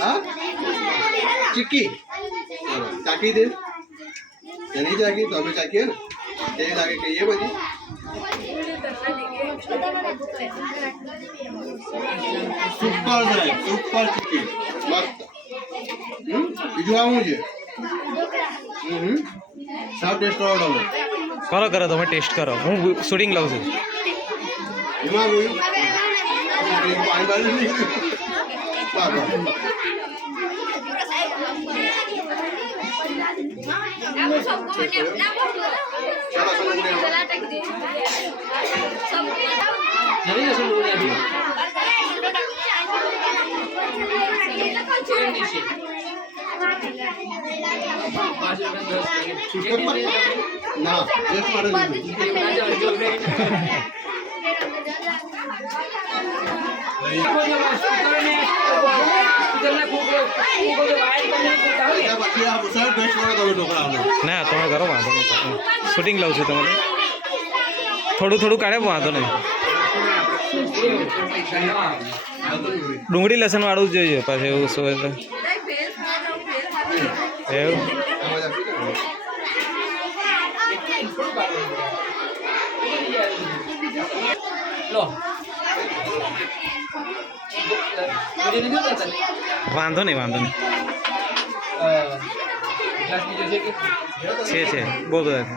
હા? ચીકી ચાલો ચાકી દે. એની ચાકી તો અમે ચાકીએ ને? એ લાગે કહીએ બધી. સુપર છે સુપર ચીકી મસ્ત. બીજું આવું છે? હમ? સાવ ટેસ્ટ કરો તમે કરો કરો તમે ટેસ્ટ કરો. હું શૂટિંગ લઉં છું. એમાં ના ટેસ્ટ માટે લીધું ત્યાં પછી આ મુસાર ટેસ્ટ કરો તમે ઢોકળાનો ના, તમે કરો, વાંધો નહીં. શૂટિંગ લઉં છું તમારે. થોડું થોડું કાઢે, વાંધો નહીં. ડુંગળી લસણ વાળું જોઈએ, પાછું એવું શું એટલે એવું? લો. વાંધો નહીં વાંધો નહીં. છે છે. બહુ બધા છે.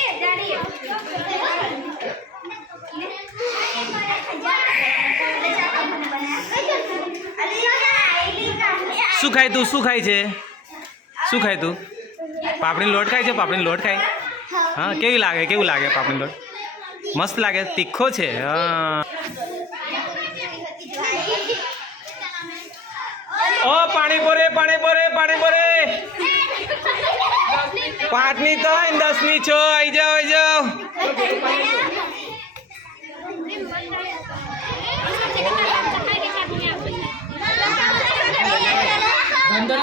શું ખાય તું? શું ખાય છે? શું ખાય તું? પાપડી લોટ ખાય છે? પાપડી લોટ ખાય? હા, કેવી લાગે? કેવું લાગે પાપડી લોટ? મસ્ત લાગે? તીખો છે? હા. ઓ પાણી પોરે પાણી પોરે પાણી પોરે પાંચની તો દસની છો આઈ જાઓ આઈ જાઓ.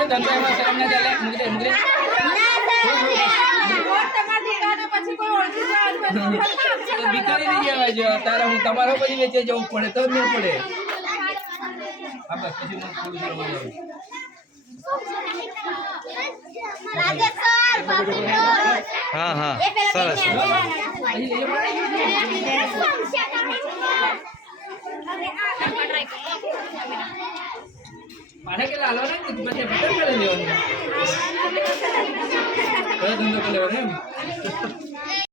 ધંધો એમાં શરમ ના ચાલે મૂકી દે મૂકી દે. તો નહીં જવા જો તારે હું તમારો પછી વેચે જવું પડે તો નહીં પડે હા. બસ પછી હું થોડું થોડું લઈ હા હા સરસ મારે કે લાલો ને પછી ભિખાર કરી લેવાનું. ધંધો કરી લેવાનો એમ?